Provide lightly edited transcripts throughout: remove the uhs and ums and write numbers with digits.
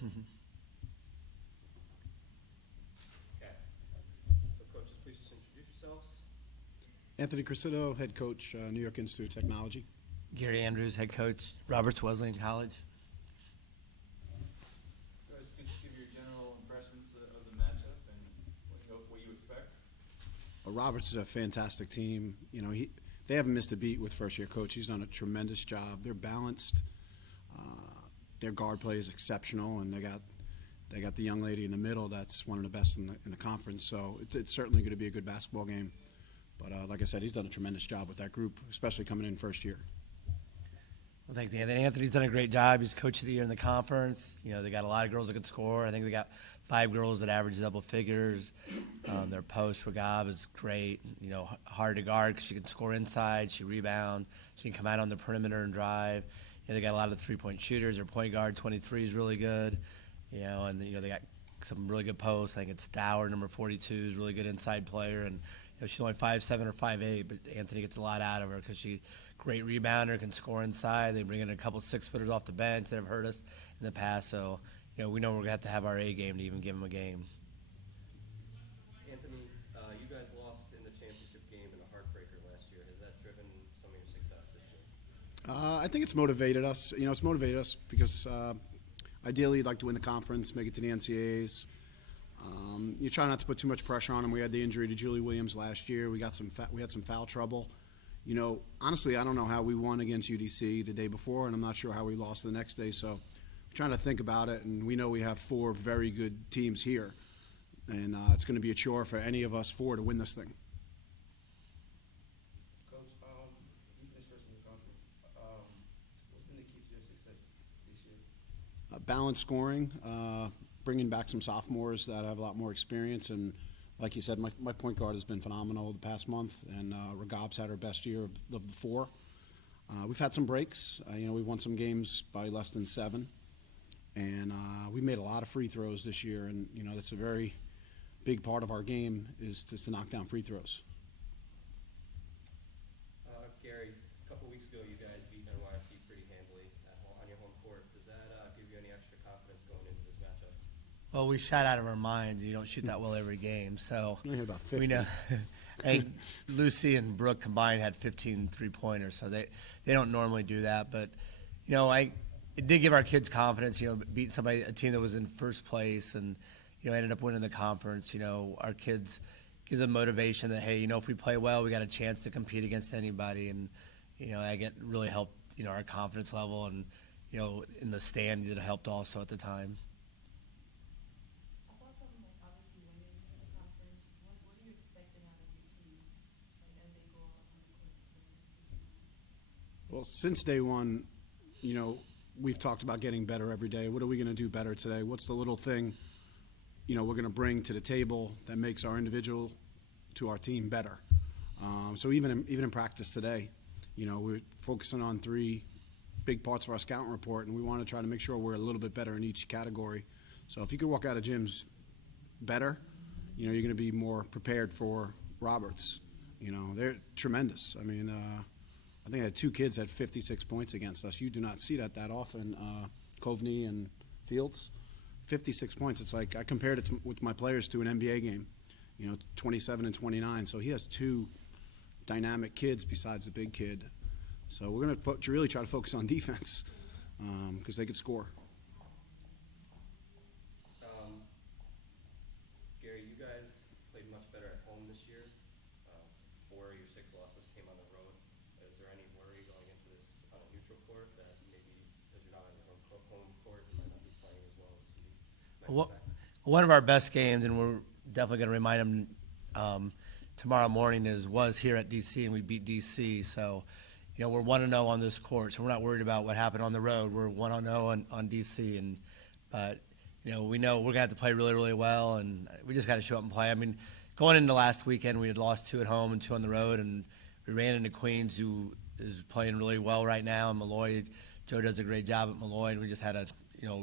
Okay. So coaches, please just introduce yourselves. Anthony Cressito, head coach, New York Institute of Technology. Gary Andrews, head coach, Roberts Wesleyan College. Guys, can you just give your general impressions of the matchup and what you expect? Roberts is a fantastic team. You know, they haven't missed a beat with first-year coach. He's done a tremendous job. They're balanced. Their guard play is exceptional, and they got the young lady in the middle that's one of the best in the conference. So it's certainly going to be a good basketball game. But like I said, he's done a tremendous job with that group, especially coming in first year. Well, thanks, Anthony. Anthony's done a great job. He's coach of the year in the conference. You know, they got a lot of girls that can score. I think they got 5 girls that average double figures. Their post for Gob is great. You know, hard to guard because she can score inside. She rebound. She can come out on the perimeter and drive. You know, they got a lot of three-point shooters. Their point guard, 23, is really good. You know, and you know they got some really good posts. I think it's Dower, number 42, is a really good inside player. And you know, she's only 5'7" or 5'8", but Anthony gets a lot out of her because she great rebounder, can score inside. They bring in a couple 6-footers off the bench that have hurt us in the past. So, you know, we know we're going to have our A game to even give them a game. Anthony, you guys lost in the championship game in a heartbreaker last year. Has that driven some of your success this year? I think it's motivated us. You know, it's motivated us because ideally you'd like to win the conference, make it to the NCAAs. You try not to put too much pressure on them. We had the injury to Julie Williams last year. We had some foul trouble. You know, honestly, I don't know how we won against UDC the day before, and I'm not sure how we lost the next day. So I'm trying to think about it, and we know we have 4 very good teams here. And it's going to be a chore for any of us 4 to win this thing. Coach, you finished first in the conference. What's been the key to your success this year? Balanced scoring, bringing back some sophomores that have a lot more experience, and like you said, my point guard has been phenomenal the past month, and Ragab's had her best year of the 4. We've had some breaks. You know, we won some games by less than 7, and we made a lot of free throws this year, and you know that's a very big part of our game is just to knock down free throws. Gary, a couple weeks ago you guys beat NYFC pretty handily on your home court. Does that give you any extra confidence going into this matchup? Well, we shot out of our minds. You don't shoot that well every game. So I hit about 50. we know. I think Lucy and Brooke combined had 15 three-pointers, so they don't normally do that. But, you know, it did give our kids confidence, you know, beating a team that was in first place and, you know, ended up winning the conference. You know, our kids gives them motivation that, hey, you know, if we play well, we got a chance to compete against anybody. And, you know, that really helped, you know, our confidence level. And, you know, in the stand, it helped also at the time. Apart from obviously winning the conference, what are you expecting out of your teams as they go on the course of the Well, since day one, you know, we've talked about getting better every day. What are we going to do better today? What's the little thing, you know, we're going to bring to the table that makes our individual to our team better? So even in practice today, you know, we're focusing on 3 big parts of our scouting report, and we want to try to make sure we're a little bit better in each category. So if you could walk out of gyms better, you know, you're going to be more prepared for Roberts. You know, they're tremendous. I mean, I think I had 2 kids had 56 points against us. You do not see that often, Kovney and Fields. 56 points. It's like I compared it with my players to an NBA game, you know, 27 and 29. So he has 2 dynamic kids besides the big kid. So we're going to really try to focus on defense because they could score. Gary, you guys played much better at home this year. 4 of your 6 losses came on the road. Is there any worry going into this on a neutral court that maybe because you're not on your home court, you might not be playing as well as you might expect? One of our best games, and we're definitely going to remind them tomorrow morning, was here at DC, and we beat DC. So, you know, we're 1-0 on this court, so we're not worried about what happened on the road. We're 1-0 on DC, but you know, we know we're gonna have to play really, really well, and we just got to show up and play. I mean, going into last weekend, we had lost 2 at home and 2 on the road, and we ran into Queens, who is playing really well right now, and Malloy. Joe does a great job at Malloy, and we just had a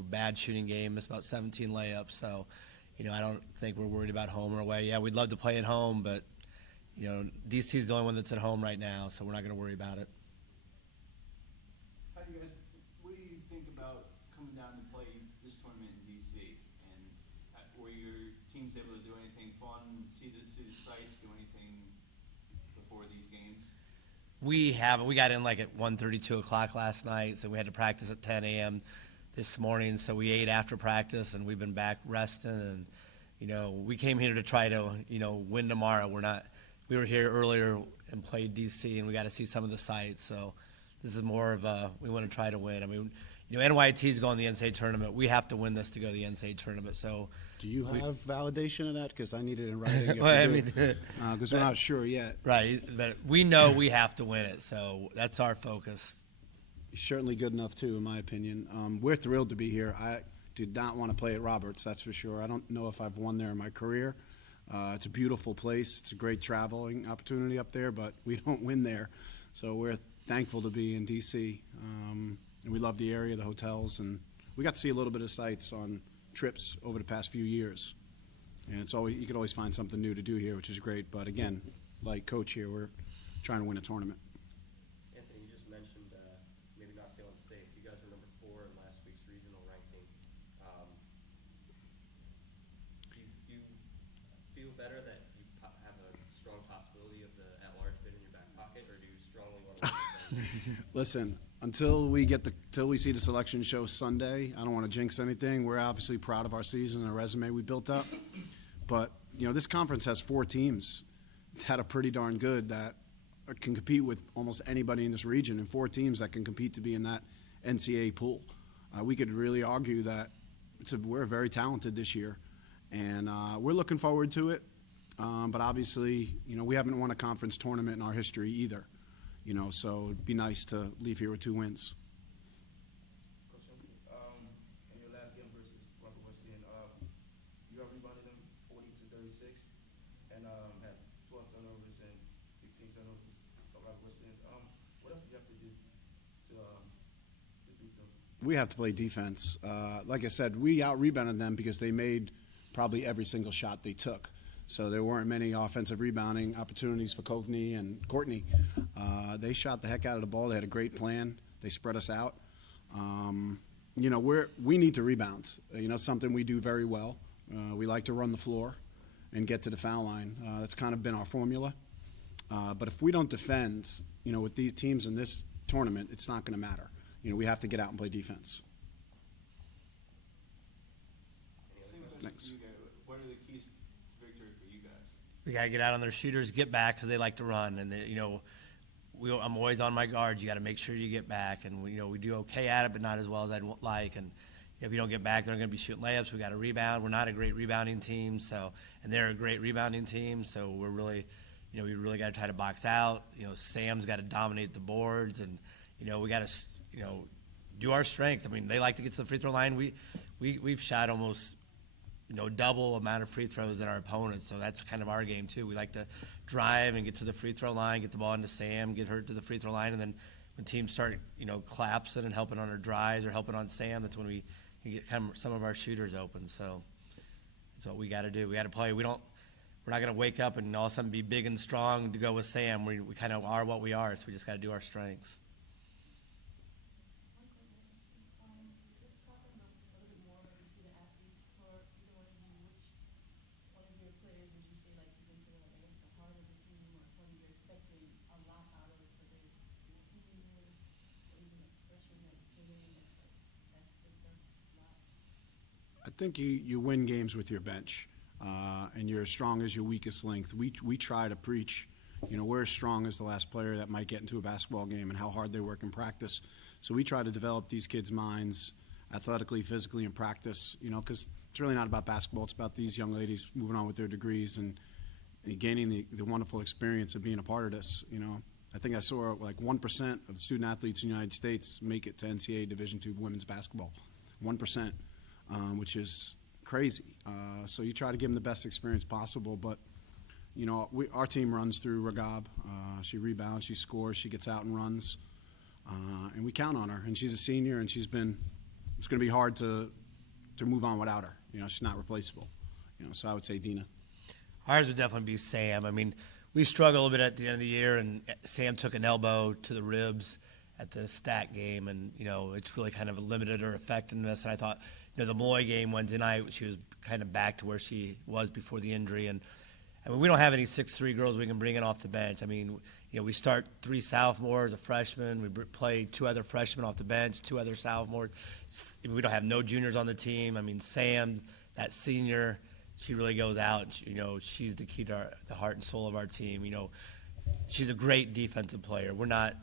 bad shooting game. It's about 17 layups, so you know, I don't think we're worried about home or away. Yeah, we'd love to play at home, but you know, DC is the only one that's at home right now, so we're not going to worry about it. What do you think about coming down to play this tournament in see the sites, do anything before these games? We haven't. We got in like at 1:30, 2 o'clock last night, so we had to practice at 10 a.m. this morning. So we ate after practice, and we've been back resting. And we came here to try to win tomorrow. We were here earlier and played DC, and we got to see some of the sites. So this is more of we want to try to win. I mean, NYT is going to the NCAA tournament. We have to win this to go to the NCAA tournament. So Do you have validation of that? Because I need it in writing. If Well, you I do. mean, Because we're not sure yet. right, but we know we have to win it. So that's our focus. Certainly good enough, too, in my opinion. We're thrilled to be here. I did not want to play at Roberts, that's for sure. I don't know if I've won there in my career. It's a beautiful place. It's a great traveling opportunity up there, but we don't win there. So we're thankful to be in D.C., and we love the area, the hotels, and we got to see a little bit of sights on trips over the past few years. And you can always find something new to do here, which is great. But again, like Coach here, we're trying to win a tournament. Anthony, you just mentioned maybe not feeling safe. You guys were number 4 in last week's regional ranking. Do you feel better that you have a strong possibility of the at-large bid in your back pocket, or do you strongly want to win? Listen, until we see the selection show Sunday, I don't want to jinx anything. We're obviously proud of our season and the resume we built up. But, this conference has 4 teams that are pretty darn good that can compete with almost anybody in this region, and 4 teams that can compete to be in that NCAA pool. We could really argue that we're very talented this year, and we're looking forward to it. But obviously, we haven't won a conference tournament in our history either. So it'd be nice to leave here with 2 wins. Coach Anthony, in your last game versus Robert Wesleyan, you have rebounded them 40-36 and had 12 turnovers and 15 turnovers for Robert Wesleyan. What else do you have to do to beat them? We have to play defense. Like I said, we out-rebounded them because they made probably every single shot they took. So there weren't many offensive rebounding opportunities for Coveney and Courtney. They shot the heck out of the ball. They had a great plan. They spread us out. We need to rebound. Something we do very well. We like to run the floor and get to the foul line. That's kind of been our formula. But if we don't defend, with these teams in this tournament, it's not going to matter. We have to get out and play defense. Same question Thanks. for you guys. What are the keys to victory for you guys? We got to get out on their shooters, get back because they like to run, and I'm always on my guard. You got to make sure you get back, and we do okay at it, but not as well as I'd like. And if you don't get back, they're going to be shooting layups. We got to rebound. We're not a great rebounding team, and they're a great rebounding team. So we're really, we really got to try to box out. Sam's got to dominate the boards, and we got to, do our strengths. I mean, they like to get to the free throw line. We've shot almost double amount of free throws than our opponents, so that's kind of our game too. We like to drive and get to the free throw line, get the ball into Sam, get her to the free throw line, and then when teams start collapsing and helping on our drives or helping on Sam, that's when we can get kind of some of our shooters open. So that's what we got to do. We got to play. We're not going to wake up and all of a sudden be big and strong to go with Sam. We kind of are what we are, so we just got to do our strengths. Just talking a little bit more about the student athletes for either one of you. Which one of your players would you say you consider the heart of the team, or someone you're expecting a lot out of for their senior year, or even a freshman that came in that's stepped up a lot? I think you win games with your bench, and you're as strong as your weakest link. We try to preach, we're as strong as the last player that might get into a basketball game and how hard they work in practice. So we try to develop these kids' minds athletically, physically, in practice, because it's really not about basketball. It's about these young ladies moving on with their degrees and gaining the wonderful experience of being a part of this. I think I saw 1% of the student athletes in the United States make it to NCAA Division II women's basketball. 1%, which is crazy. So you try to give them the best experience possible. But, our team runs through Ragab. She rebounds, she scores, she gets out and runs. And we count on her. And she's a senior, and it's going to be hard to move on without her. She's not replaceable. So I would say Dina. Ours would definitely be Sam. I mean, we struggled a little bit at the end of the year, and Sam took an elbow to the ribs at the stat game, and, it's really kind of limited her effectiveness. And I thought, the Malloy game Wednesday night, she was kind of back to where she was before the injury. And I mean, we don't have any 6'3" girls we can bring in off the bench. I mean, we start 3 sophomores, a freshman. We play 2 other freshmen off the bench, 2 other sophomores. We don't have no juniors on the team. I mean, Sam, that senior, she really goes out. She's the key to the heart and soul of our team. She's a great defensive player. We're not,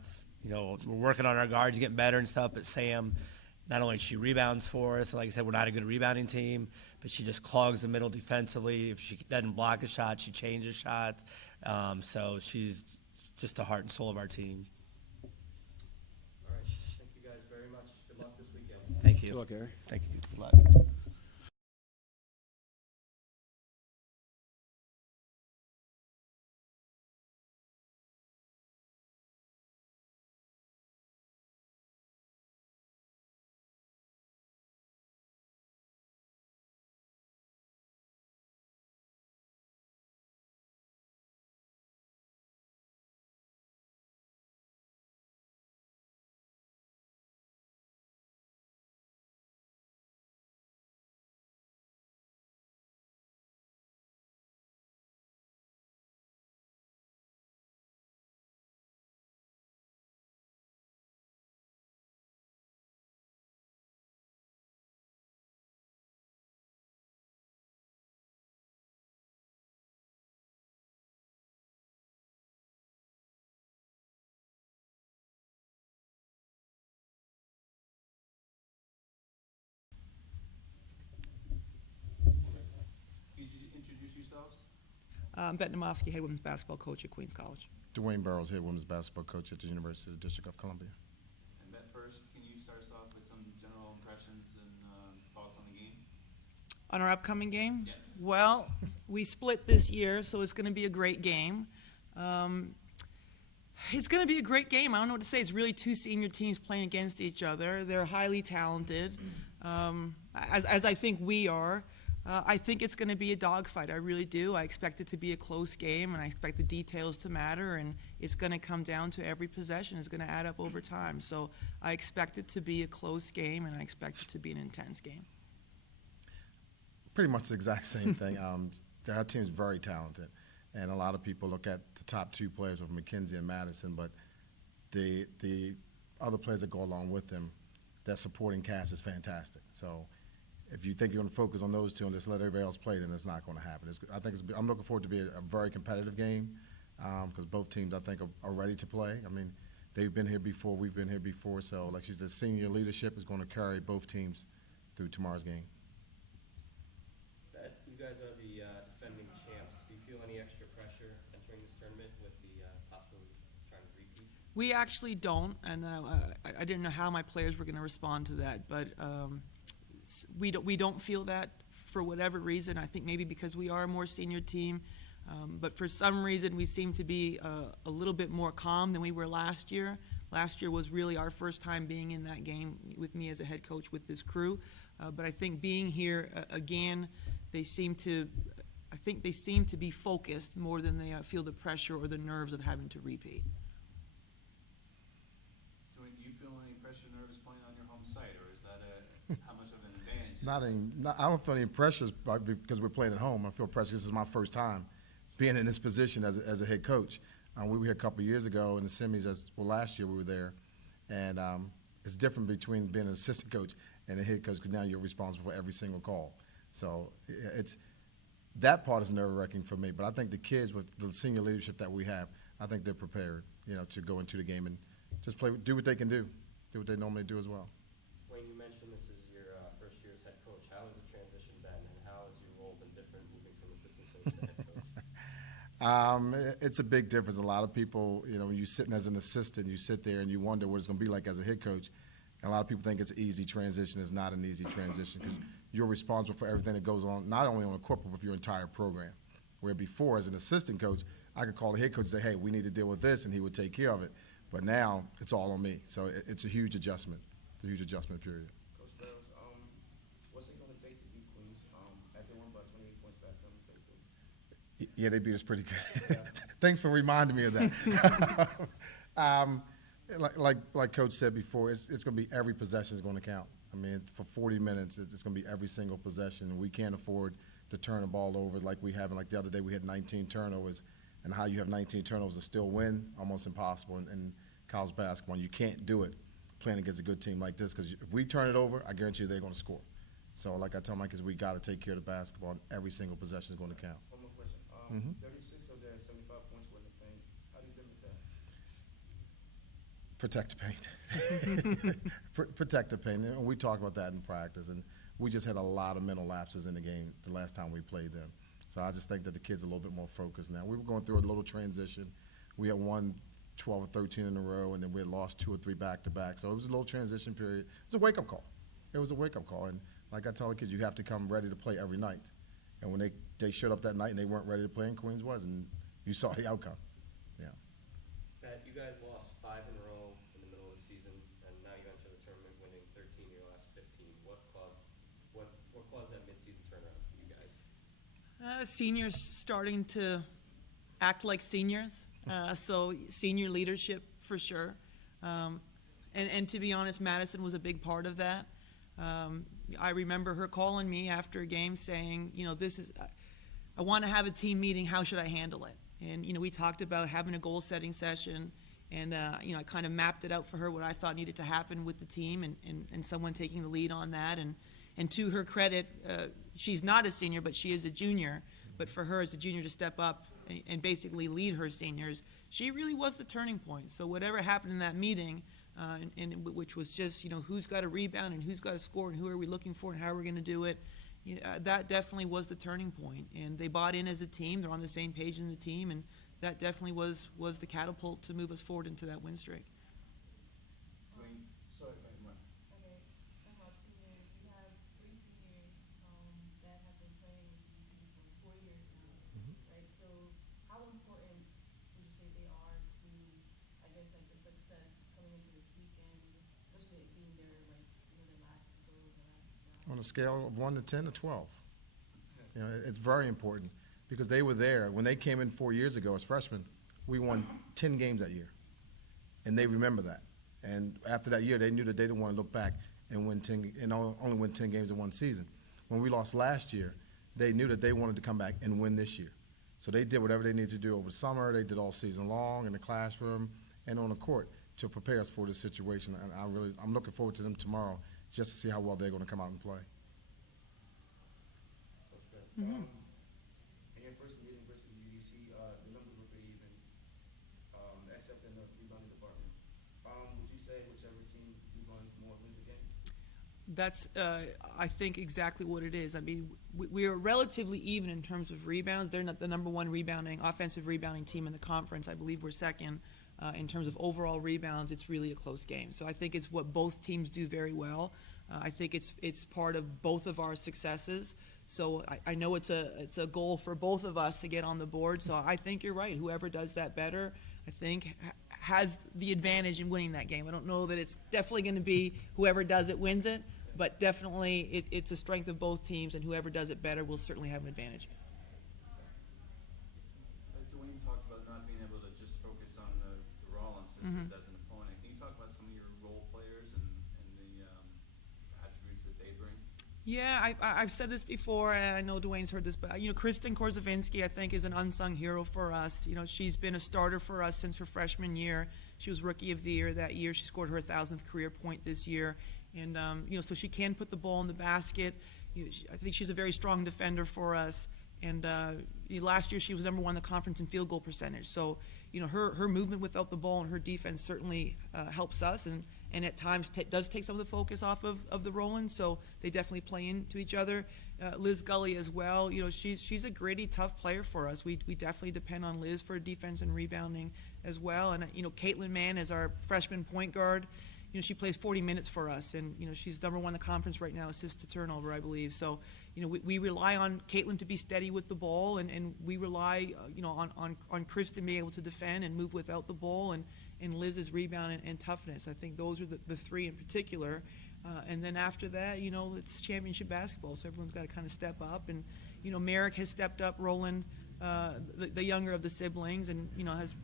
we're working on our guards, getting better and stuff, but Sam, not only she rebounds for us, and like I said, we're not a good rebounding team, but she just clogs the middle defensively. If she doesn't block a shot, she changes shots. So she's just the heart and soul of our team. All right, thank you guys very much. Good luck this weekend. Thank you. Good luck, Gary. Thank you. Good luck. Could you introduce yourselves? Bette Namofsky, head women's basketball coach at Queens College. Dwayne Burrows, head women's basketball coach at the University of the District of Columbia. And Matt, first, can you start us off with some general impressions and thoughts on the game? On our upcoming game? Yes. Well, we split this year, so it's going to be a great game. It's going to be a great game. I don't know what to say. It's really 2 senior teams playing against each other. They're highly talented, as I think we are. I think it's going to be a dogfight. I really do. I expect it to be a close game, and I expect the details to matter, and it's going to come down to every possession. It's going to add up over time. So I expect it to be a close game, and I expect it to be an intense game. Pretty much the exact same thing. Our team is very talented, and a lot of people look at the top 2 players of McKenzie and Madison, but the other players that go along with them, that supporting cast is fantastic. So if you think you're going to focus on those 2 and just let everybody else play, then it's not going to happen. I'm looking forward to be a very competitive game because both teams, I think, are ready to play. I mean, they've been here before, we've been here before, so like she said, senior leadership is going to carry both teams through tomorrow's game. That you guys are the defending champs. Do you feel any extra pressure entering this tournament with the possibility of trying to repeat? We actually don't, and I didn't know how my players were going to respond to that, but we don't feel that for whatever reason. I think maybe because we are a more senior team, but for some reason we seem to be a little bit more calm than we were last year. Last year was really our first time being in that game with me as a head coach with this crew, but I think being here again, I think they seem to be focused more than they feel the pressure or the nerves of having to repeat. Dwayne, do you feel any pressure, nervous playing on your home site, or is that how much of an advantage? I don't feel any pressures because we're playing at home. I feel pressure. This is my first time being in this position as a head coach. We were here a couple of years ago in the semis. Last year we were there, and it's different between being an assistant coach and a head coach because now you're responsible for every single call. So that part is nerve-wracking for me. But I think the kids with the senior leadership that we have, I think they're prepared, to go into the game and just do what they can do what they normally do as well. Wayne, you mentioned this is your first year as head coach. How has the transition been, and how has your role been different moving from assistant coach to head coach? It's a big difference. A lot of people, when you're sitting as an assistant, you sit there and you wonder what it's going to be like as a head coach. And a lot of people think it's an easy transition. It's not an easy transition because you're responsible for everything that goes on, not only on the corporate, but for your entire program. Where before, as an assistant coach, I could call the head coach and say, hey, we need to deal with this, and he would take care of it. But now it's all on me. So it's a huge adjustment. It's a huge adjustment period. Coach Burrows, what's it going to take to beat Queens as they won by 28 points last time we faced them? Yeah, they beat us pretty good. Thanks for reminding me of that. Like Coach said before, it's going to be every possession is going to count. I mean, for 40 minutes, it's going to be every single possession, and we can't afford to turn the ball over like we have. And like the other day, we had 19 turnovers, and how you have 19 turnovers and still win, almost impossible in college basketball. And you can't do it playing against a good team like this, because if we turn it over, I guarantee you they're going to score. So like I tell my kids, we got to take care of the basketball, and every single possession is going to count. One more question. Mhm. 36 of their 75 points were in the paint. How do you limit that? Protect the paint. Protect the paint. And we talked about that in practice, and we just had a lot of mental lapses in the game the last time we played them. So I just think that the kids are a little bit more focused now. We were going through a little transition. We had won 12 or 13 in a row, and then we had lost 2 or 3 back-to-back. So it was a little transition period. It was a wake-up call. It was a wake-up call. And like I tell the kids, you have to come ready to play every night. And when they showed up that night and they weren't ready to play, and Queens was, and you saw the outcome. Yeah. Matt, you guys lost 5 in a row in the middle of the season, and now you enter the tournament winning 13 of your last 15. What caused that midseason turnaround for you guys? Seniors starting to act like seniors, so senior leadership for sure. And to be honest, Madison was a big part of that. I remember her calling me after a game saying, I want to have a team meeting. How should I handle it? And, we talked about having a goal-setting session, and, I kind of mapped it out for her what I thought needed to happen with the team, and someone taking the lead on that. And to her credit, she's not a senior, but she is a junior. But for her as a junior to step up and basically lead her seniors, she really was the turning point. So whatever happened in that meeting, which was just, who's got a rebound and who's got to score and who are we looking for and how we're going to do it, that definitely was the turning point. And they bought in as a team. They're on the same page in the team, and that definitely was the catapult to move us forward into that win streak. Dwayne? Sorry, Mike. Okay, talking about seniors, you have 3 seniors that have been playing with DC for 4 years now, right? So how important would you say they are to, I guess, like the success coming into this weekend, especially it being their last go, the last round? On a scale of 1 to 10 to 12. It's very important, because they were there. When they came in 4 years ago as freshmen, we won 10 games that year. And they remember that. And after that year, they knew that they didn't want to look back and only win 10 games in one season. When we lost last year, they knew that they wanted to come back and win this year. So they did whatever they needed to do over summer. They did all season long in the classroom and on the court to prepare us for this situation. And I'm looking forward to them tomorrow just to see how well they're going to come out and play. In your first meeting versus UDC, the numbers were pretty even, except in the rebounding department. Would you say whichever team rebounds more wins the game? That's, I think, exactly what it is. I mean, we are relatively even in terms of rebounds. They're not the number one offensive rebounding team in the conference. I believe we're second. In terms of overall rebounds, it's really a close game. So I think it's what both teams do very well. I think it's part of both of our successes. So I know it's a goal for both of us to get on the board. So I think you're right. Whoever does that better, I think, has the advantage in winning that game. I don't know that it's definitely going to be whoever does it wins it, but definitely it's a strength of both teams, and whoever does it better will certainly have an advantage. Dwayne talked about not being able to just focus on the Rollins sisters as an opponent. Can you talk about some of your role players and the attributes that they bring? Yeah, I've said this before, and I know Dwayne's heard this, but Kristen Korzavinsky, I think, is an unsung hero for us. She's been a starter for us since her freshman year. She was Rookie of the Year that year. She scored her 1,000th career point this year, and so she can put the ball in the basket. I think she's a very strong defender for us. And last year she was number 1 in the conference in field goal percentage. So her movement without the ball and her defense certainly helps us, and at times does take some of the focus off of the Rollins. So they definitely play into each other. Liz Gully as well. She's a gritty, tough player for us. We definitely depend on Liz for defense and rebounding as well. And Caitlin Mann is our freshman point guard. She plays 40 minutes for us, and she's number 1 in the conference right now, assist to turnover, I believe. So we rely on Caitlin to be steady with the ball, and we rely on Kristen being able to defend and move without the ball, and Liz's rebound and toughness. I think those are the 3 in particular. And then after that, it's championship basketball, so everyone's got to kind of step up. And Merrick has stepped up, Roland, the younger of the siblings, and has.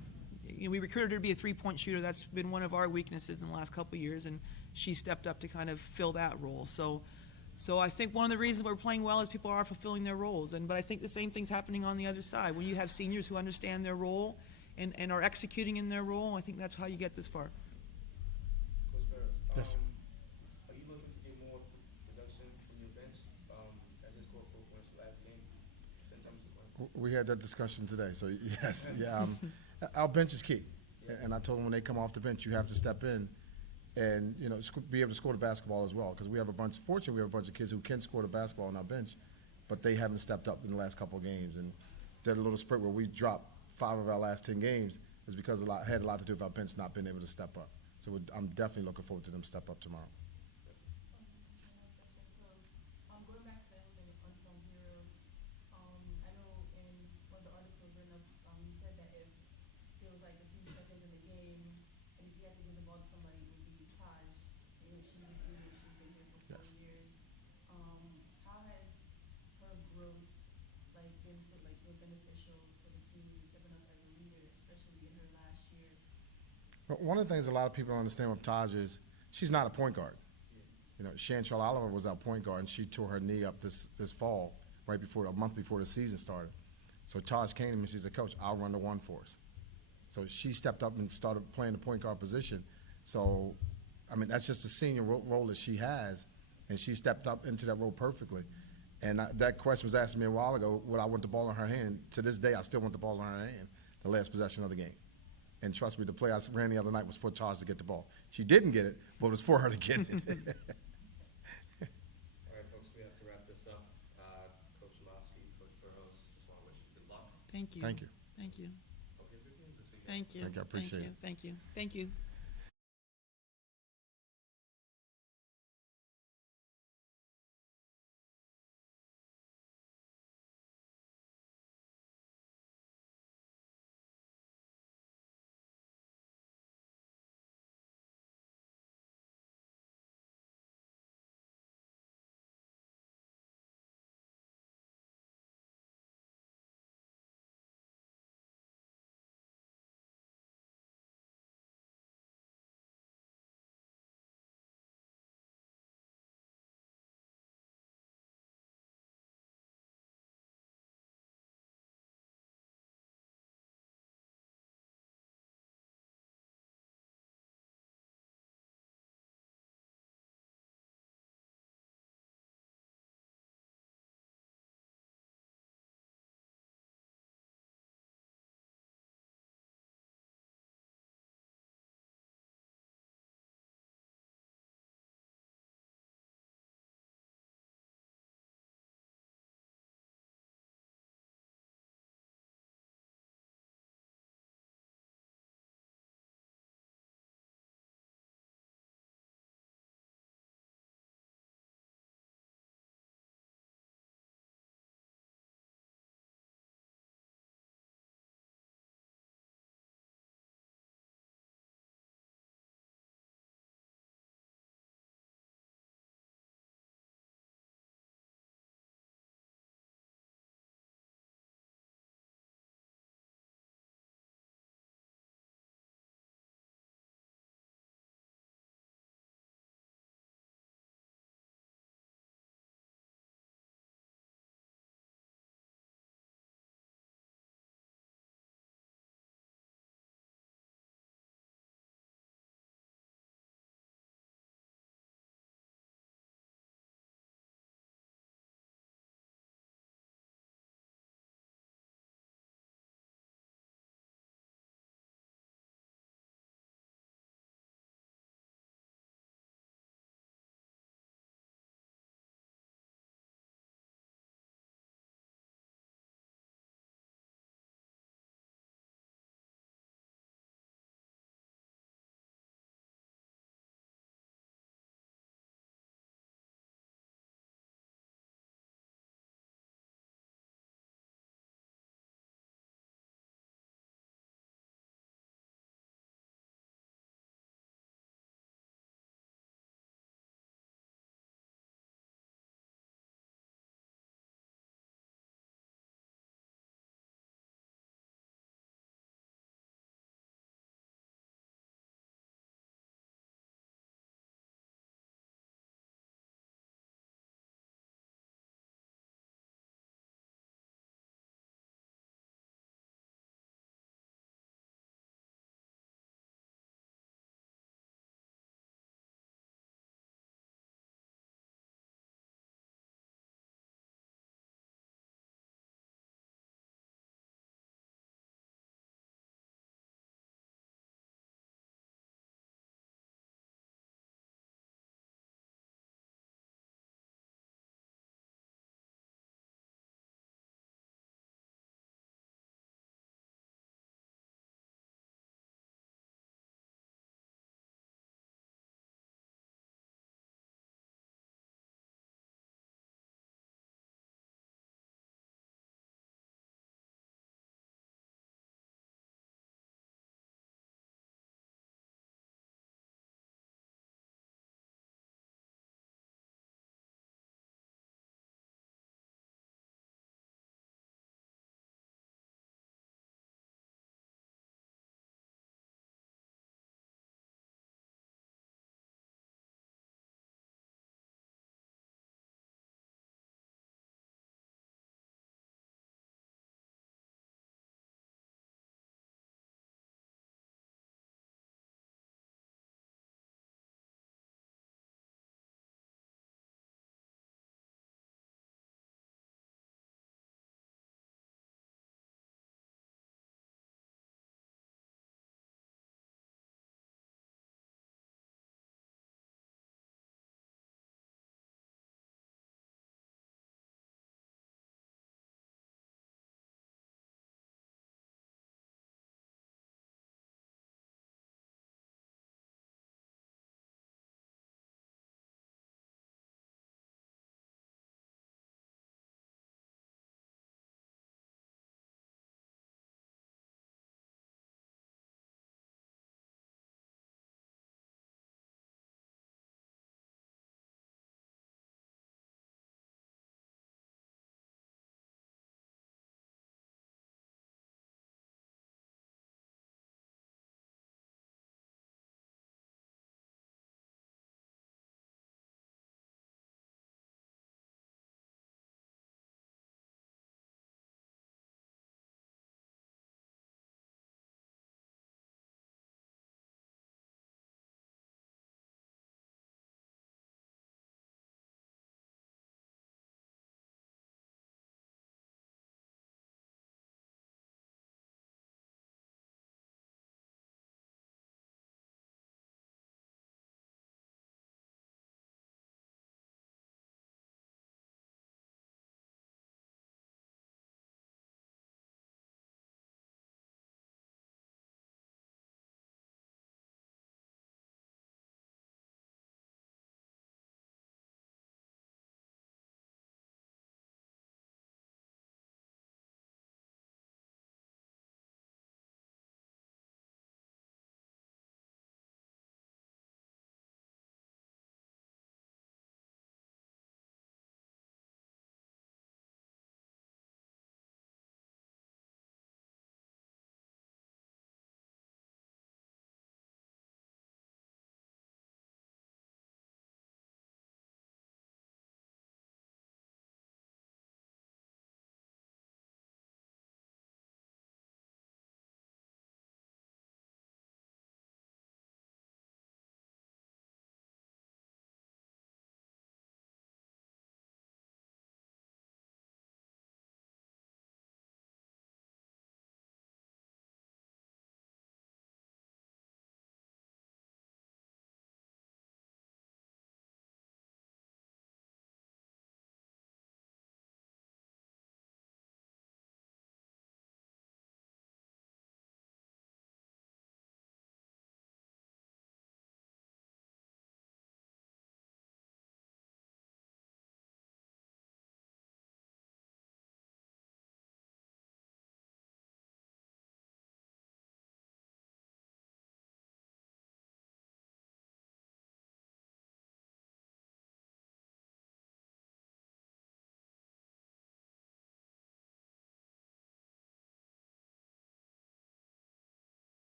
We recruited her to be a 3-point shooter. That's been one of our weaknesses in the last couple of years, and she stepped up to kind of fill that role. So So I think one of the reasons we're playing well is people are fulfilling their roles. But I think the same thing's happening on the other side. When you have seniors who understand their role and are executing in their role, I think that's how you get this far. Coach Barrow, Yes. are you looking to get more production from your bench, as they scored 4 points last game? Since I'm surprised. We had that discussion today, so yes, yeah. Our bench is key, and I told them when they come off the bench, you have to step in and be able to score the basketball as well. Because we have a bunch. Fortunately, we have a bunch of kids who can score the basketball on our bench, but they haven't stepped up in the last couple of games. And that little spurt where we dropped 5 of our last 10 games is because had a lot to do with our bench not being able to step up. So I'm definitely looking forward to them step up tomorrow. Last question. So, going back to the unsung heroes, I know in one of the articles written up, you said that if there was like a few seconds in the game, and if you had to give the ball to somebody, it would be Taj. You know, she's a senior, she's been here for 4 Yes. years. How has her growth been beneficial to the team, stepping up as a leader, especially in her last year? But one of the things a lot of people don't understand with Taj is she's not a point guard. Chantrell Oliver was our point guard, and she tore her knee up this fall, a month before the season started. So Taj came to me and she's a coach, I'll run the 1 for us. So she stepped up and started playing the point guard position. So, that's just a senior role that she has, and she stepped up into that role perfectly. And that question was asked me a while ago, would I want the ball in her hand? To this day, I still want the ball in her hand, the last possession of the game. And trust me, the play I ran the other night was for Taj to get the ball. She didn't get it, but it was for her to get it. All right, folks, we have to wrap this up. Coach Lamofsky, Coach Burrows, just want to wish you good luck. Thank you. Thank you. Thank you. Hope you have good games this weekend. Thank you. Thank you. I appreciate it. Thank you. Thank you.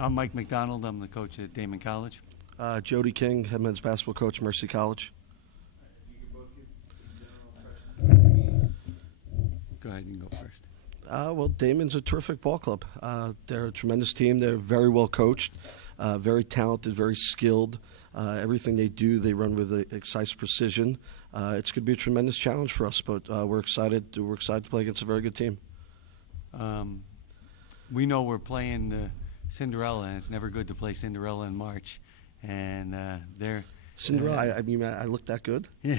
I'm Mike McDonald. I'm the coach at Damon College. Jody King, head men's basketball coach, Mercy College. If you could both give some general impressions of the meeting. Go ahead, you can go first. Well, Damon's a terrific ball club. They're a tremendous team. They're very well coached, very talented, very skilled. Everything they do, they run with excise precision. It's going to be a tremendous challenge for us, but we're excited. We're excited to play against a very good team. We know we're playing Cinderella, and it's never good to play Cinderella in March. And they're Cinderella. I mean, I look that good. Yeah.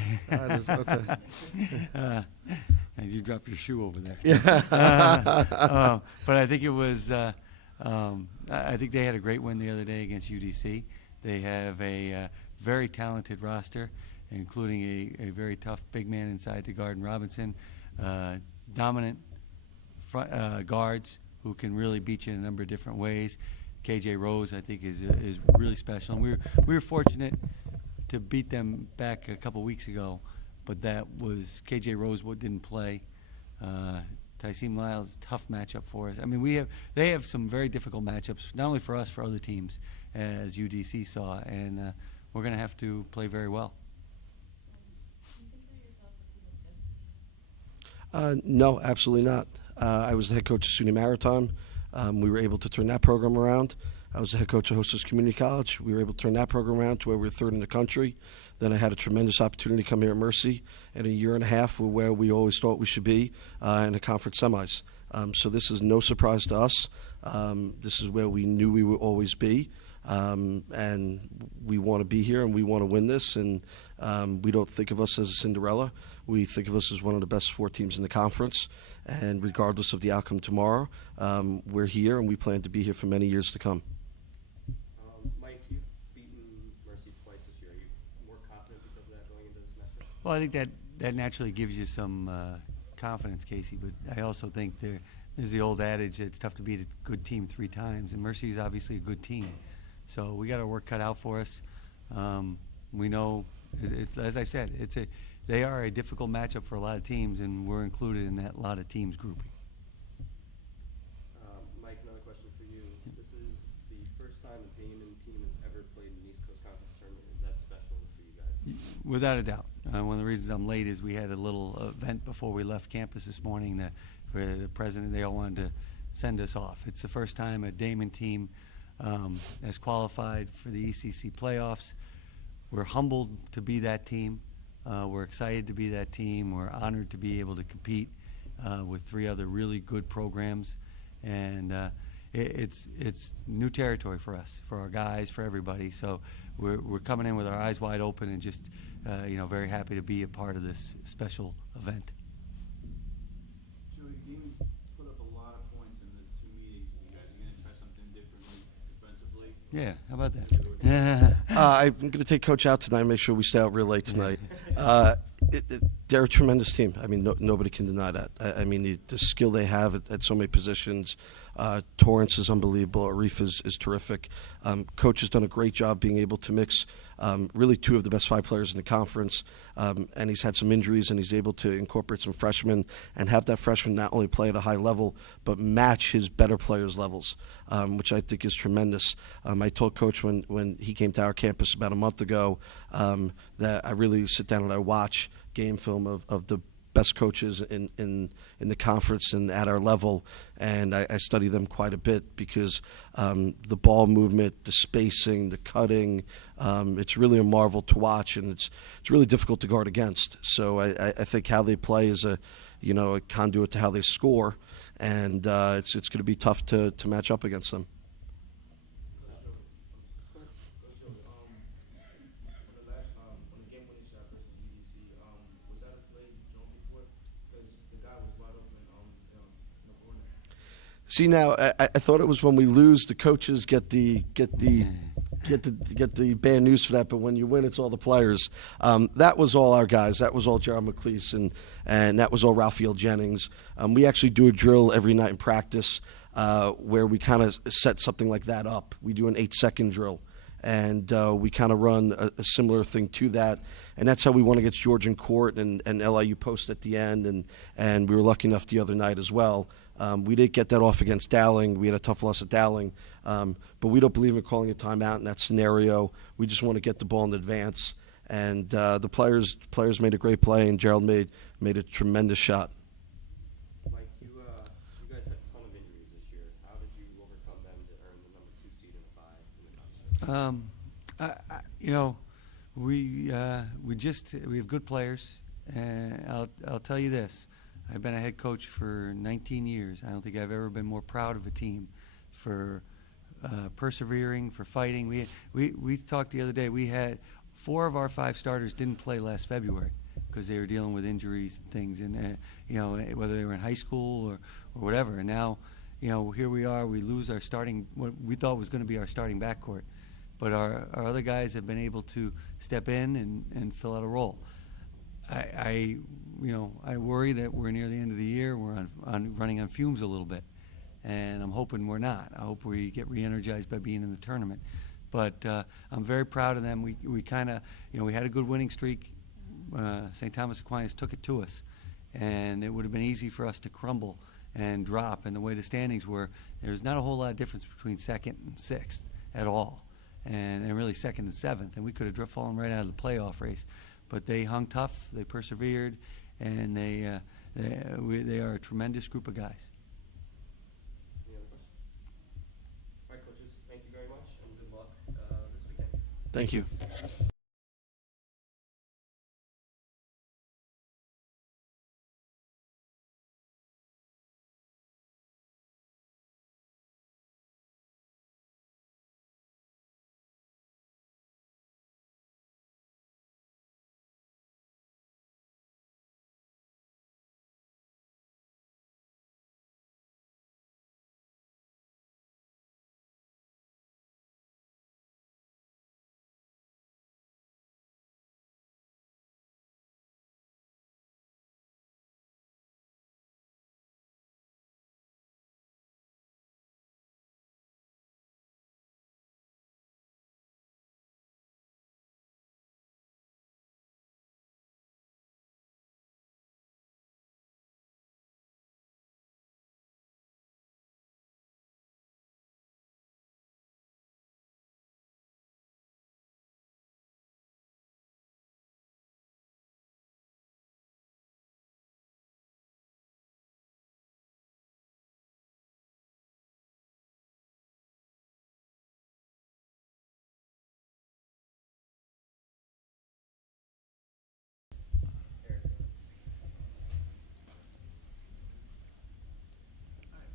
Okay. And you dropped your shoe over there. Yeah. But I think it was. I think they had a great win the other day against UDC. They have a very talented roster, including a very tough big man inside to guard Robinson, dominant front, guards who can really beat you in a number of different ways. KJ Rose, I think, is really special. And we were fortunate to beat them back a couple weeks ago, but that was KJ Rose didn't play. Tyseem Lyles, tough matchup for us. I mean, they have some very difficult matchups, not only for us, for other teams, as UDC saw, and we're going to have to play very well. Do you consider yourself a team of destiny? No, absolutely not. I was the head coach of SUNY Maritime. We were able to turn that program around. I was the head coach of Hostess Community College. We were able to turn that program around to where we were third in the country. Then I had a tremendous opportunity to come here at Mercy, and a year and a half we're where we always thought we should be in the conference semis. So this is no surprise to us. This is where we knew we would always be, and we want to be here and we want to win this. And we don't think of us as a Cinderella. We think of us as one of the best 4 teams in the conference. And regardless of the outcome tomorrow, we're here and we plan to be here for many years to come. Mike, you've beaten Mercy twice this year. Are you more confident because of that going into this matchup? Well, I think that naturally gives you some confidence, Casey, but I also think there's the old adage, it's tough to beat a good team 3 times, and Mercy is obviously a good team. So we got our work cut out for us. We know, as I said, they are a difficult matchup for a lot of teams, and we're included in that lot of teams grouping. Mike, another question for you. This is the first time the Damon team has ever played in the East Coast Conference tournament. Is that special for you guys? Without a doubt. One of the reasons I'm late is we had a little event before we left campus this morning for the president. They all wanted to send us off. It's the first time a Damon team has qualified for the ECC playoffs. We're humbled to be that team. We're excited to be that team. We're honored to be able to compete with 3 other really good programs. And it's new territory for us, for our guys, for everybody. So we're coming in with our eyes wide open and just very happy to be a part of this special event. Joey, Damon's put up a lot of points in the 2 meetings with you guys. Are you going to try something differently defensively? Yeah, how about that? I'm going to take Coach out tonight and make sure we stay out real late tonight. They're a tremendous team. I mean, nobody can deny that. I mean, the skill they have at so many positions. Torrance is unbelievable. Arif is terrific. Coach has done a great job being able to mix really 2 of the best 5 players in the conference. And he's had some injuries, and he's able to incorporate some freshmen and have that freshman not only play at a high level, but match his better players' levels, which I think is tremendous. I told Coach when he came to our campus about a month ago that I really sit down and I watch game film of the best coaches in the conference and at our level, and I study them quite a bit because the ball movement, the spacing, the cutting, it's really a marvel to watch, and it's really difficult to guard against. So I think how they play is a conduit to how they score, and it's going to be tough to match up against them. On the game-winning shot versus UDC, was that a play drawn before? Because the guy was wide open in the corner. See, now I thought it was when we lose, the coaches get the bad news for that, but when you win, it's all the players. That was all our guys. That was all Gerald McLeese, and that was all Raphael Jennings. We actually do a drill every night in practice where we kind of set something like that up. We do an 8-second drill. and we kind of run a similar thing to that. And that's how we won against Georgian Court and LIU Post at the end, and we were lucky enough the other night as well. We didn't get that off against Dowling. We had a tough loss at Dowling, but we don't believe in calling a timeout in that scenario. We just want to get the ball in advance. And the players made a great play, and Gerald made a tremendous shot. Mike, you guys had a ton of injuries this year. How did you overcome them to earn the number 2 seed in the bye in the conference? You know, we have good players, and I'll tell you this: I've been a head coach for 19 years. I don't think I've ever been more proud of a team for persevering, for fighting. We talked the other day. We had 4 of our 5 starters didn't play last February because they were dealing with injuries and things, and you know, whether they were in high school or whatever. And now, you know, here we are. We lose our starting, what we thought was going to be our starting backcourt, but our other guys have been able to step in and fill out a role. I worry that we're near the end of the year. We're running on fumes a little bit, and I'm hoping we're not. I hope we get re-energized by being in the tournament. But I'm very proud of them. We kind of, you know, we had a good winning streak. St. Thomas Aquinas took it to us, and it would have been easy for us to crumble and drop. And the way the standings were, there's not a whole lot of difference between 2nd and 6th at all, and really 2nd and 7th. And we could have fallen right out of the playoff race. But they hung tough, they persevered, and they are a tremendous group of guys. Any other questions? All right, coaches, thank you very much, and good luck this weekend. Thank you.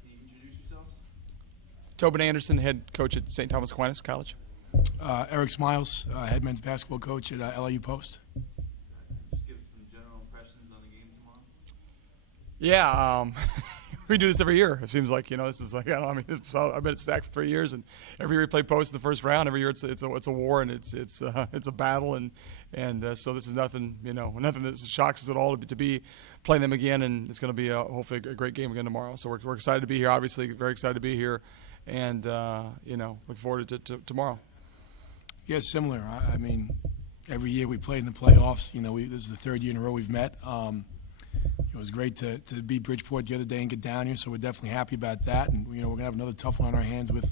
Can you introduce yourselves? Tobin Anderson, head coach at St. Thomas Aquinas College. Eric Smiles, head men's basketball coach at LIU Post. Just give some general impressions on the game tomorrow. Yeah, we do this every year. It seems like, you know, this is like, I don't know, I've been at Stack for 3 years, and every year we play Post in the first round. Every year it's a war, and it's a battle, and so this is nothing, you know, nothing that shocks us at all to be playing them again, and it's going to be hopefully a great game again tomorrow. So we're excited to be here. Obviously, very excited to be here, and you know, look forward to tomorrow. Yeah, similar. I mean, every year we play in the playoffs. You know, this is the 3rd year in a row we've met. It was great to beat Bridgeport the other day and get down here, so we're definitely happy about that. And, you know, we're going to have another tough one on our hands with,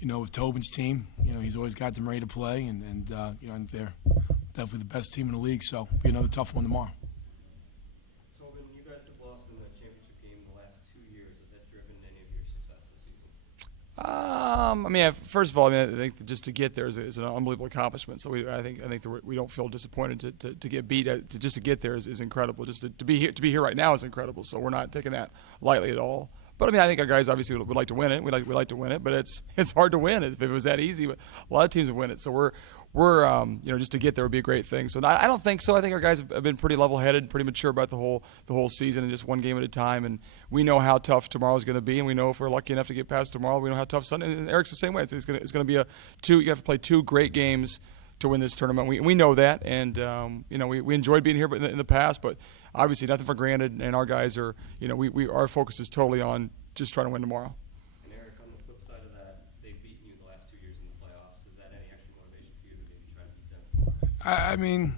you know, with Tobin's team. You know, he's always got them ready to play, and you know, they're definitely the best team in the league, so it'll be another tough one tomorrow. Tobin, you guys have lost in the championship game the last 2 years. Has that driven any of your success this season? I mean, first of all, I mean, I think that just to get there is an unbelievable accomplishment. So I think that we don't feel disappointed to get beat. Just to get there is incredible. Just to be here right now is incredible. So we're not taking that lightly at all. But I mean, I think our guys obviously would like to win it. We like to win it, but it's hard to win if it was that easy. But a lot of teams would win it. So we're you know, just to get there would be a great thing. So I don't think so. I think our guys have been pretty level-headed, pretty mature about the whole season, and just one game at a time. And we know how tough tomorrow's going to be, and we know if we're lucky enough to get past tomorrow, we know how tough Sunday. And Eric's the same way. It's going to be you have to play 2 great games to win this tournament. We know that, and you know, we enjoyed being here in the past, but obviously nothing for granted. And our guys are, you know, our focus is totally on just trying to win tomorrow. And Eric, on the flip side of that, they've beaten you the last 2 years in the playoffs. Is that any I mean,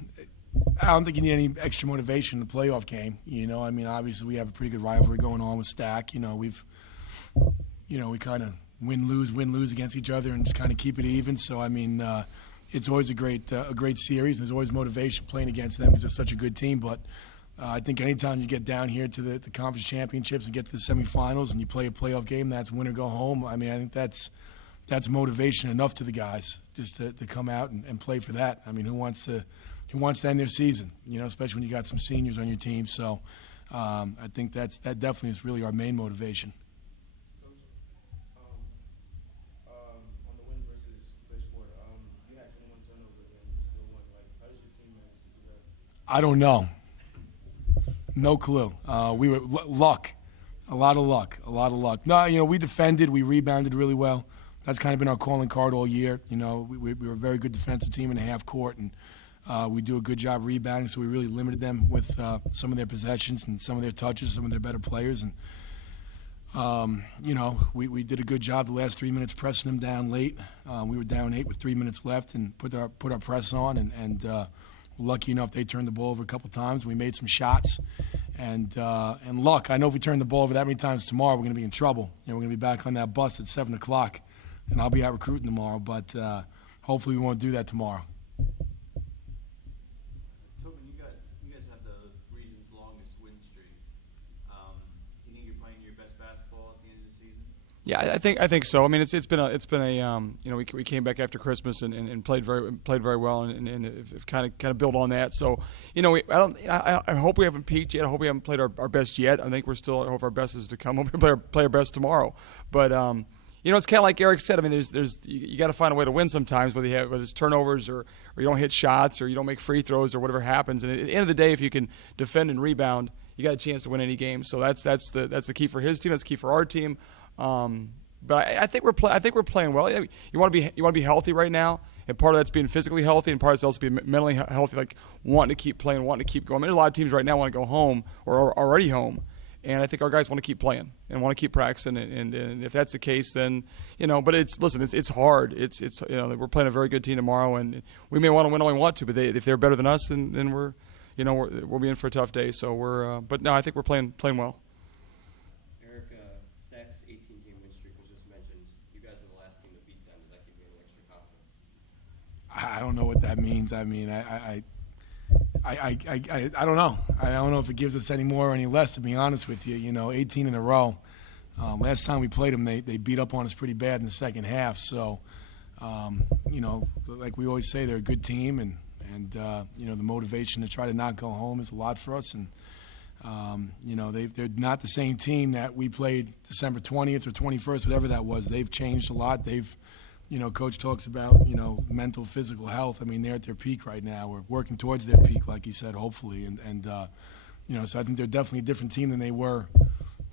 I don't think you need any extra motivation in the playoff game. You know, I mean, obviously we have a pretty good rivalry going on with Stack. You know, we kind of win lose against each other and just kind of keep it even. So I mean, it's always a great series. There's always motivation playing against them because they're such a good team. But I think anytime you get down here to the conference championships and get to the semifinals and you play a playoff game, that's win or go home. I mean, I think that's motivation enough to the guys just to come out and play for that. I mean, who wants to end their season? You know, especially when you got some seniors on your team. So I think that definitely is really our main motivation. On the win versus Bridgeport, you had 21 turnovers and you still won. Like, how does your team manage to do that? I don't know. No clue. We were luck, a lot of luck. No, you know, we defended, we rebounded really well. That's kind of been our calling card all year. You know, we were a very good defensive team in the half court, and we do a good job rebounding. So we really limited them with some of their possessions and some of their touches, some of their better players, and you know, we did a good job the last 3 minutes pressing them down late. We were down 8 with 3 minutes left, and put our press on, and lucky enough they turned the ball over a couple times. We made some shots, and luck. I know if we turn the ball over that many times tomorrow, we're going to be in trouble. You know, we're going to be back on that bus at 7 o'clock, and I'll be out recruiting tomorrow. But hopefully we won't do that tomorrow. Tobin, you guys have the region's longest win streak. Do you think you're playing your best basketball at the end of the season? Yeah, I think so. I mean, it's been a you know, we came back after Christmas and played very well and have kind of built on that. So, you know, I hope we haven't peaked yet. I hope we haven't played our best yet. I think I hope our best is to come. I hope we play our best tomorrow. But you know, it's kind of like Eric said. I mean, you got to find a way to win sometimes, whether it's turnovers or you don't hit shots or you don't make free throws or whatever happens. And at the end of the day, if you can defend and rebound, you got a chance to win any game. So that's the key for his team. That's the key for our team. But I think we're playing well. You want to be healthy right now, and part of that's being physically healthy, and part of it's also being mentally healthy, like wanting to keep playing, wanting to keep going. I mean, a lot of teams right now want to go home or are already home, and I think our guys want to keep playing and want to keep practicing. And if that's the case, then you know. But it's hard. It's you know, we're playing a very good team tomorrow, and we may want to win all we want to, but if they're better than us, then we'll be in for a tough day. So but no, I think we're playing well. Eric, Stack's 18-game win streak was just mentioned. You guys were the last team to beat them. Does that give you any extra confidence? I don't know what that means. I mean, I don't know. I don't know if it gives us any more or any less, to be honest with you. You know, 18 in a row. Last time we played them, they beat up on us pretty bad in the second half. So, you know, like we always say, they're a good team, and you know, the motivation to try to not go home is a lot for us. And you know, they're not the same team that we played December 20th or 21st, whatever that was. They've changed a lot. You know, Coach talks about, you know, mental, physical health. I mean, they're at their peak right now. We're working towards their peak, like he said, hopefully. And you know, so I think they're definitely a different team than they were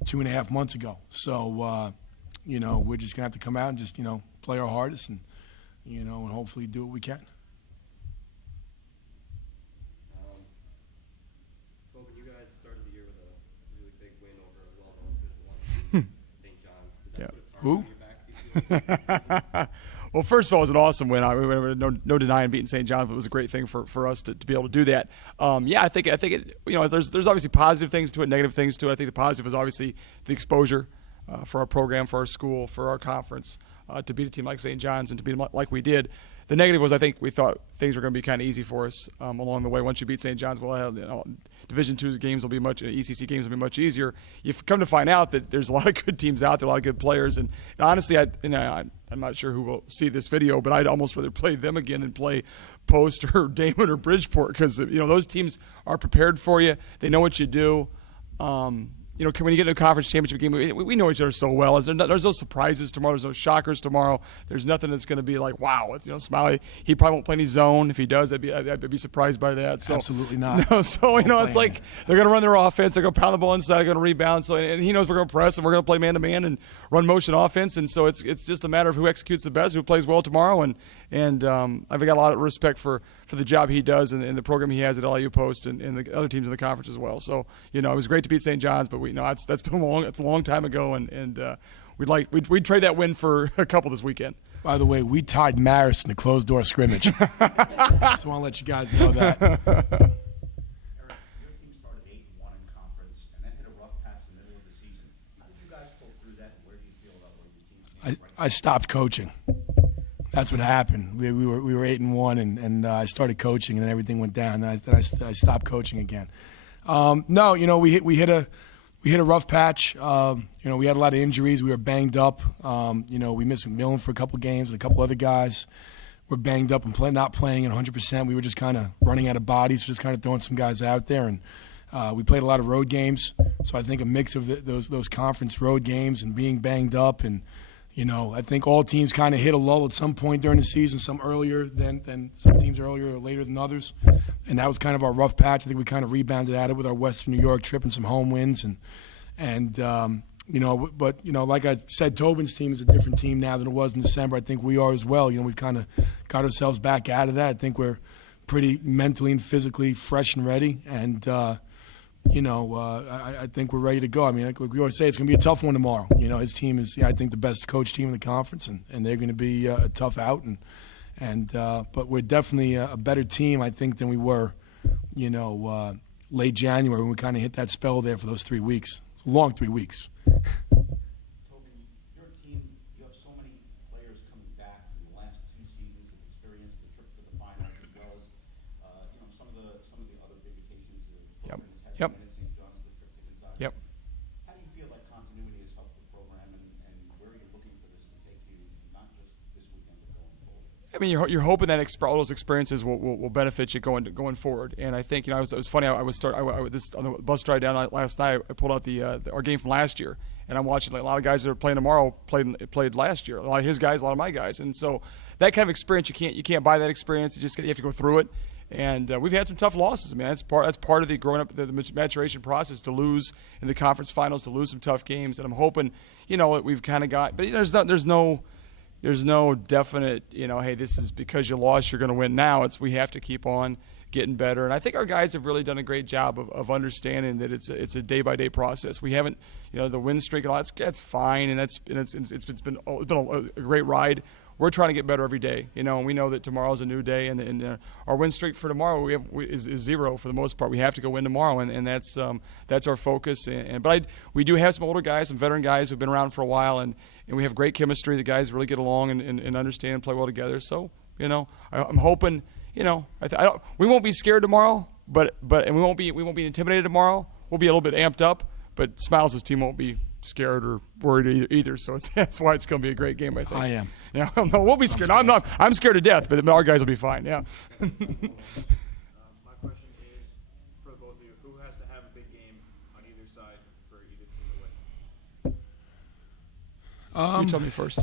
2.5 months ago. So, you know, we're just going to have to come out and just, you know, play our hardest and, you know, and hopefully do what we can. Tobin, you guys started the year with a really big win over a well-known Division I St. John's. Did that put a target on your back, do you feel? Well, first of all, it was an awesome win. No denying beating St. John's, but it was a great thing for us to be able to do that. Yeah, I think it. You know, there's obviously positive things to it, negative things to it. I think the positive is obviously the exposure for our program, for our school, for our conference, to beat a team like St. John's and to beat them like we did. The negative was I think we thought things were going to be kind of easy for us along the way. Once you beat St. John's, well, you know, Division II games will be ECC games will be much easier. You've come to find out that there's a lot of good teams out there, a lot of good players, and honestly, I'm not sure who will see this video, but I'd almost rather play them again than play Post or Damon or Bridgeport because you know those teams are prepared for you. They know what you do. You know, when you get into a conference championship game, we know each other so well. There's no surprises tomorrow. There's no shockers tomorrow. There's nothing that's going to be like, wow, you know, Smiley. He probably won't play any zone. If he does, I'd be surprised by that. So, absolutely not. No, so you know, it's like they're going to run their offense. They're going to pound the ball inside. They're going to rebound. So, and he knows we're going to press and we're going to play man to man and run motion offense. And so it's just a matter of who executes the best, who plays well tomorrow. And I've got a lot of respect for the job he does and the program he has at LIU Post and the other teams in the conference as well. So, you know, it was great to beat St. John's, but we know that's been a long time ago, and we'd trade that win for a couple this weekend. By the way, we tied Marist in a closed-door scrimmage. Just want to let you guys know that. Eric, your team started 8-1 in conference and then hit a rough patch in the middle of the season. How did you guys pull through that, and where do you feel about where your team stands right now? I stopped coaching. That's what happened. We were 8-1, and I started coaching, and then everything went down. And I stopped coaching again. No, we hit a rough patch. We had a lot of injuries. We were banged up. We missed McMillan for a couple games, and a couple other guys were banged up and not playing at 100%. We were just kind of running out of bodies, just kind of throwing some guys out there, and we played a lot of road games. So I think a mix of those conference road games and being banged up, and I think all teams kind of hit a lull at some point during the season, some earlier than some teams earlier or later than others. And that was kind of our rough patch. I think we kind of rebounded at it with our Western New York trip and some home wins. But like I said, Tobin's team is a different team now than it was in December. I think we are as well. We've kind of got ourselves back out of that. I think we're pretty mentally and physically fresh and ready. And, I think we're ready to go. I mean, like we always say, it's going to be a tough one tomorrow. His team is, I think, the best coach team in the conference, and they're going to be a tough out. But we're definitely a better team, I think, than we were, late January when we kind of hit that spell there for those 3 weeks. It's a long 3 weeks. Tobin, your team, you have so many players coming back from the last 2 seasons of experience, the trip to the finals, as well as some of the other big occasions the program has had. Yep. In St. John's, the trip to Gonzaga. Yep. How do you feel that continuity has helped the program, and where are you looking for this to take you, not just this weekend, but going forward? I mean, you're hoping that all those experiences will benefit you going forward. And I think it was funny. I was on the bus ride down last night. I pulled out our game from last year, and I'm watching a lot of guys that are playing tomorrow played last year. A lot of his guys, a lot of my guys, and so that kind of experience you can't buy that experience. You have to go through it. And we've had some tough losses. I mean, that's part of the growing up, the maturation process, to lose in the conference finals, to lose some tough games. And I'm hoping, we've kind of got. But there's no definite, hey, this is because you lost, you're going to win now. We have to keep on getting better. And I think our guys have really done a great job of understanding that it's a day-by-day process. We haven't, the win streak and all that's fine, and it's been a great ride. We're trying to get better every day, and we know that tomorrow's a new day, and our win streak for tomorrow is 0 for the most part. We have to go win tomorrow, and that's our focus. But we do have some older guys, some veteran guys who've been around for a while, and we have great chemistry. The guys really get along and understand and play well together. So, I'm hoping, we won't be scared tomorrow, and we won't be intimidated tomorrow. We'll be a little bit amped up, but Smiles' team won't be scared or worried either. So that's why it's going to be a great game, I think. I am. Yeah, no, we'll be scared. I'm scared to death, but our guys will be fine. Yeah. My question is for both of you: who has to have a big game on either side for either team to win? You tell me first.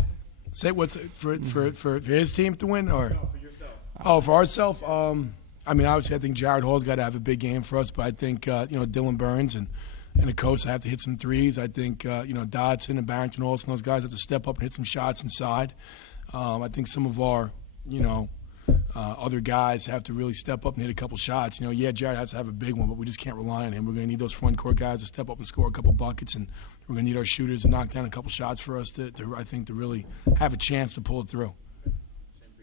Say what's for his team to win, or No, for yourself. Oh, for ourselves. Obviously, I think Jared Hall's got to have a big game for us, but I think Dylan Burns and Acosta have to hit some threes. I think Dodson and Barrington Olsen, those guys have to step up and hit some shots inside. I think some of our other guys have to really step up and hit a couple shots. Jared has to have a big one, but we just can't rely on him. We're going to need those front court guys to step up and score a couple buckets, and we're going to need our shooters to knock down a couple shots for us to really have a chance to pull it through.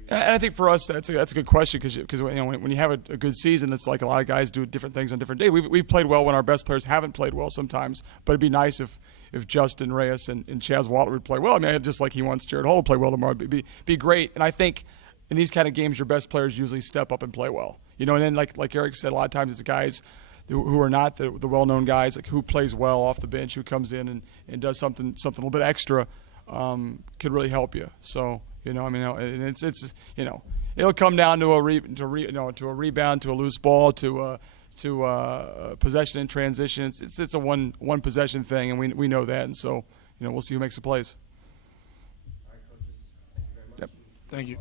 And I think for us, that's a good question because when you have a good season, it's like a lot of guys do different things on different days. We've played well when our best players haven't played well sometimes, but it'd be nice if Justin Reyes and Chaz Waller would play well. I mean, just like he wants Jared Hall to play well tomorrow, it'd be great. And I think in these kind of games, your best players usually step up and play well. And then like Eric said, a lot of times it's guys who are not the well-known guys, like who plays well off the bench, who comes in and does something a little bit extra, could really help you. So. And it's it'll come down to a rebound, to a loose ball, to a possession in transition. It's a one possession thing, and we know that, and so we'll see who makes the plays. All right, coaches. Thank you very much. Yep. Thank you.